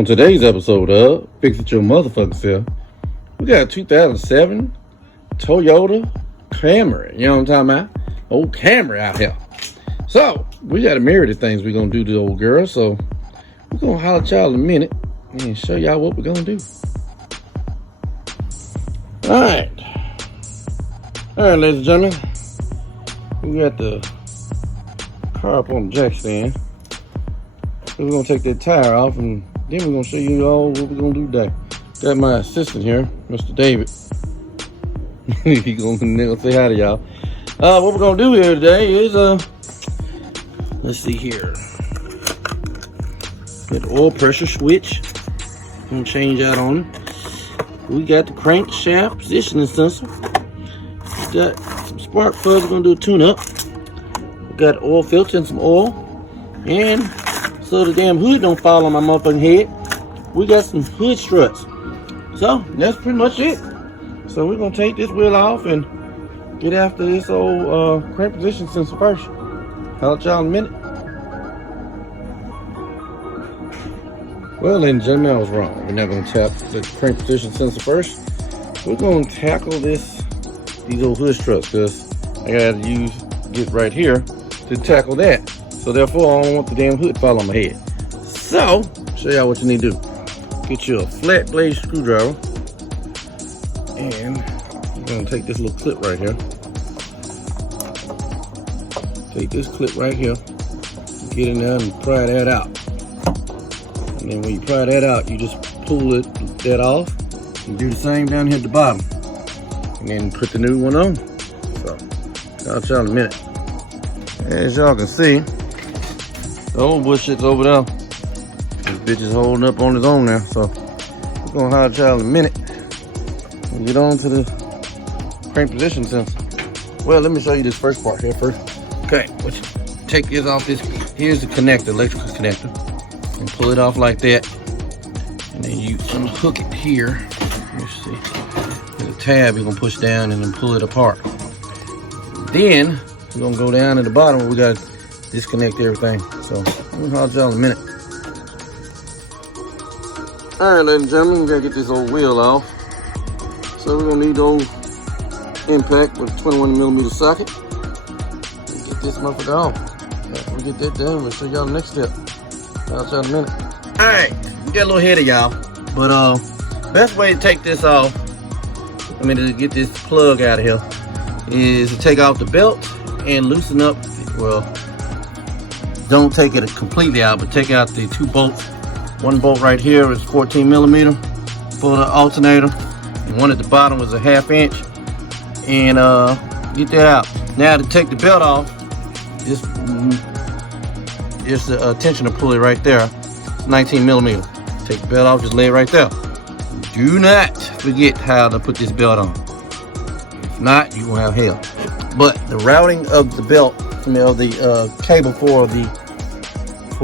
On today's episode of Fix It Your Motherfucking Self, we got a 2007 Toyota Camry. You know what I'm talking about? Old Camry out here. So, we got a myriad of things we're going to do to the old girl. So, we're going to holler at y'all in a minute and show y'all what we're going to do. Alright, ladies and gentlemen. We got the car up on the jack stand. So we're going to take that tire off and then we're going to show you all what we're going to do today. Got my assistant here, Mr. David. He's going to say hi to y'all. What we're going to do here today is, let's see here. Got the oil pressure switch. Going to change out on it. We got the crankshaft positioning sensor. We got some spark plugs. We're going to do a tune-up. We got oil filter and some oil. And so the damn hood don't fall on my motherfucking head, we got some hood struts. So that's pretty much it. So we're gonna take this wheel off and get after this old crank position sensor first. I'll let y'all in a minute. Well, ladies and gentlemen, I was wrong. We're not gonna tap the crank position sensor first. We're gonna tackle these old hood struts because I gotta get right here to tackle that. So therefore, I don't want the damn hood to fall on my head. So, show y'all what you need to do. Get you a flat blade screwdriver. And I'm gonna take this little clip right here. Take this clip right here. Get in there and pry that out. And then when you pry that out, you just pull that off. And do the same down here at the bottom. And then put the new one on. So, I'll tell you in a minute. As y'all can see, the old bullshit's over there. This bitch is holding up on his own now. So we're gonna holler at y'all in a minute and get on to the crank position sensor. Well, let me show you this first part here first. Okay, take this off this. Here's the connector, electrical connector. And pull it off like that. And then you unhook it here. Let me see. There's a tab you're gonna push down and then pull it apart. Then we're gonna go down at the bottom. We gotta disconnect everything. So I'm gonna holler at y'all in a minute. Alright, ladies and gentlemen, we gotta get this old wheel off. So we're gonna need the old impact with a 21mm socket. And get this motherfucker off. After we get that done, we'll show y'all the next step. I'll tell y'all in a minute. Alright, we got a little ahead of y'all. But best way to take this off, to get this plug out of here, is to take off the belt and loosen up, well, don't take it completely out, but take out the two bolts. One bolt right here is 14mm for the alternator, and one at the bottom was a 1/2 inch. And get that out. Now to take the belt off, just the tensioner pulley right there, 19mm. Take the belt off, just lay it right there. Do not forget how to put this belt on. If not, you won't have hell. But the routing of the belt, the cable for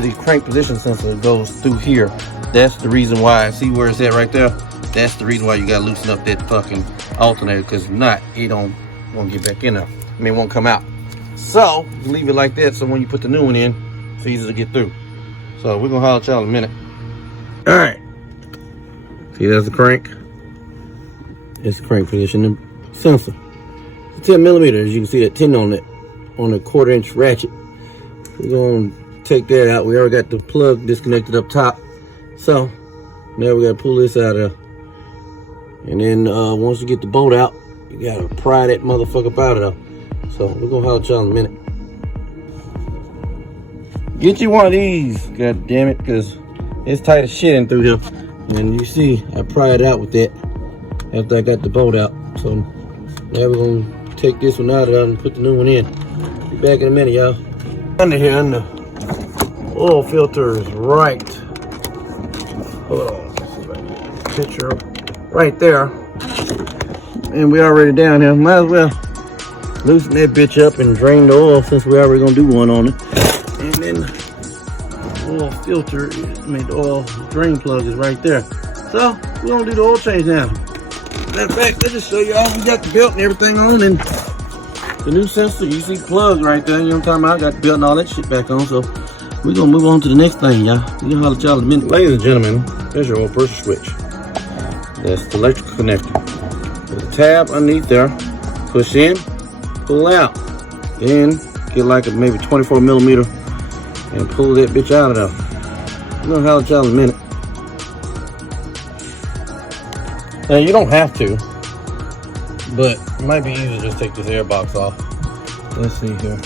the crank position sensor goes through here. That's the reason why. See where it's at right there? That's the reason why you gotta loosen up that fucking alternator, because if not, it won't get back in there. It won't come out. So leave it like that, so when you put the new one in, it's easy to get through. So we're gonna holler at y'all in a minute. All right. See, that's the crank. It's the crank position sensor. It's 10mm. As you can see that 10 on it, on a 1/4 inch ratchet. We're gonna take that out. We already got the plug disconnected up top. So now we gotta pull this out of there. And then once you get the bolt out, you gotta pry that motherfucker up out of there. So we're gonna holler at y'all in a minute. Get you one of these, god damn it, because it's tight as shit in through here. And you see, I pried it out with that after I got the bolt out. So now we're gonna take this one out of there and put the new one in. Be back in a minute, y'all. Under here, the oil filter is right. Hold on, picture right there. And we already down here. Might as well loosen that bitch up and drain the oil since we already gonna do one on it. And then the oil filter, the oil drain plug is right there. So we're gonna do the oil change now. Matter of fact, let's just show y'all. We got the belt and everything on, and the new sensor. You see plugs right there. You know what I'm talking about? I got the belt and all that shit back on. So We're gonna move on to the next thing, y'all. We'll holler at y'all in a minute. Ladies and gentlemen, there's your old pressure switch. That's the electrical connector. There's a tab underneath there. Push in, pull out. Then get like a maybe 24 millimeter and pull that bitch out of there. We're gonna holler at y'all in a minute. Now you don't have to, but it might be easier to just take this air box off. Let's see here.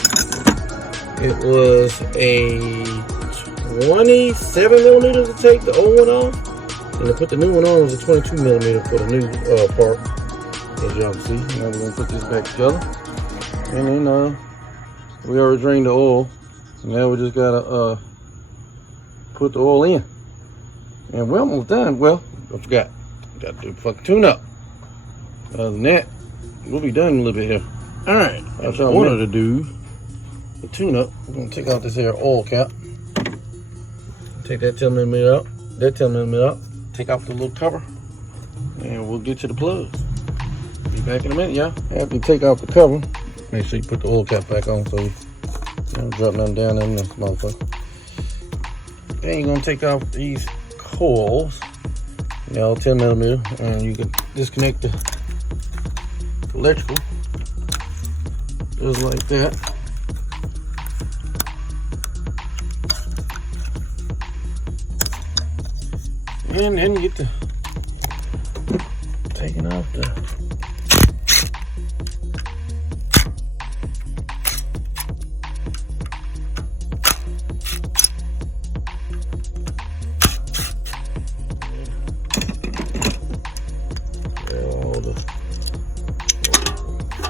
It was a 27 millimeter to take the old one off, and to put the new one on was a 22 millimeter for the new part. As y'all can see, now we're gonna put this back together, and then we already drained the oil. Now we just gotta put the oil in, and we're almost done. Well, I forgot. Got to do fucking tune up. Other than that, we'll be done in a little bit here. All right, what I wanted to do the tune up. We're gonna take out this here oil cap. Take that 10 millimeter out. That 10 millimeter out. Take off the little cover, and we'll get to the plugs. Be back in a minute, y'all. After you take off the cover, make sure you put the oil cap back on so you don't drop nothing down in this motherfucker. Then you're gonna take off these coils. You know, 10 millimeter, and you can disconnect the electrical just like that. And then you get the taking off the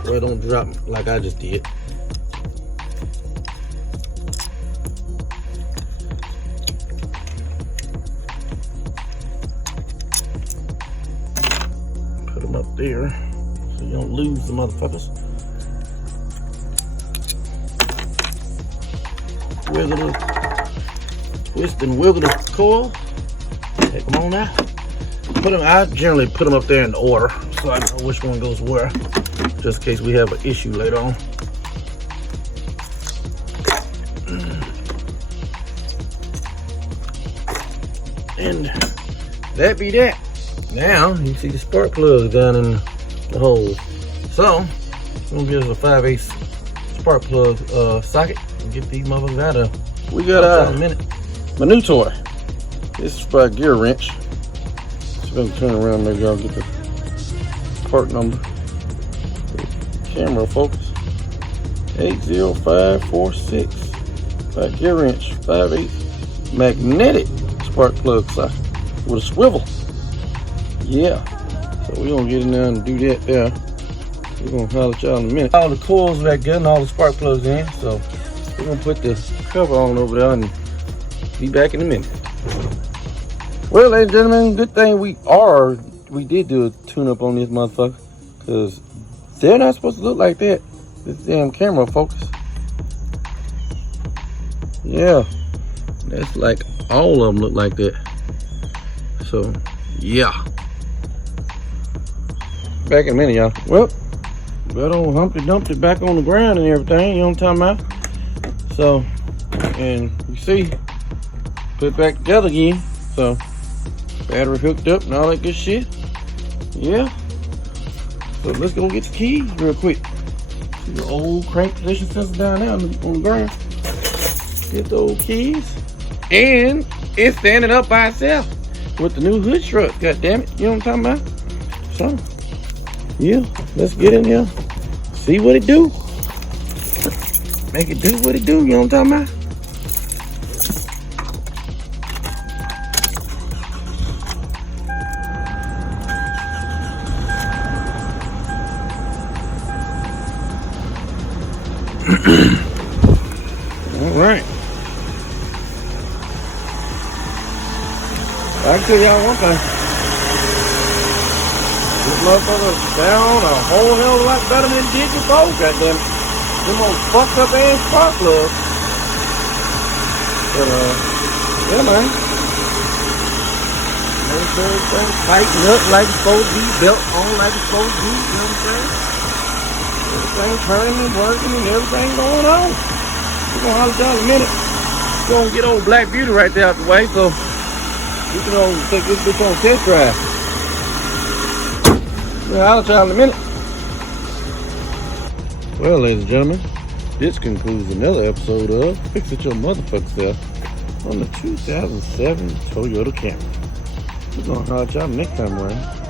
well, don't drop like I just did. Put them up there so you don't lose the motherfuckers. Wiggle the twist and wiggle the coil. Take them on out. I generally put them up there in order so I know which one goes where, just in case we have an issue later on. And that be that. Now you see the spark plug down in the hole. So I'm gonna give us a 5/8 spark plug socket and get these motherfuckers out of. We got my new toy. This is for a gear wrench. So I'm gonna turn around, maybe I'll get the part number. Camera focus 80546. By gear wrench 5/8 magnetic spark plug socket with a swivel. Yeah, so we're gonna get in there and do that there. We're gonna holler at y'all in a minute. All the coils back good and all the spark plugs in, so we're gonna put the cover on over there and be back in a minute. Well, ladies and gentlemen, good thing we did do a tune up on this motherfucker, because they're not supposed to look like that. This damn camera focus. Yeah, that's like all of them look like that. So yeah, back in a minute, y'all. Well, got old Humpty Dumpty back on the ground and everything, you know what I'm talking about? So, and you see, put it back together again. So battery hooked up and all that good shit. Yeah, so let's go get the keys real quick. See the old crank position sensor down there on the ground. Get the old keys, and it's standing up by itself with the new hood strut. God damn it, you know what I'm talking about? So yeah, let's get in here, see what it do, make it do what it do. You know what I'm talking about? All right. I can tell y'all one thing. This motherfucker sound a whole hell of a lot better than it did before, goddamn. Them old fucked up ass spark plugs. But yeah, man. Make sure everything's tightened up like it's supposed to be, belt on like it's supposed to be, you know what I'm saying? Everything turning and working and everything going on. We're gonna holler at y'all in a minute. We're gonna get old Black Beauty right there out the way, so we can take this bitch on a test drive. Yeah, I'll try in a minute. Well, ladies and gentlemen, this concludes another episode of Fix It Your Motherfucker Self on the 2007 Toyota Camry. We're gonna holler at y'all next time around.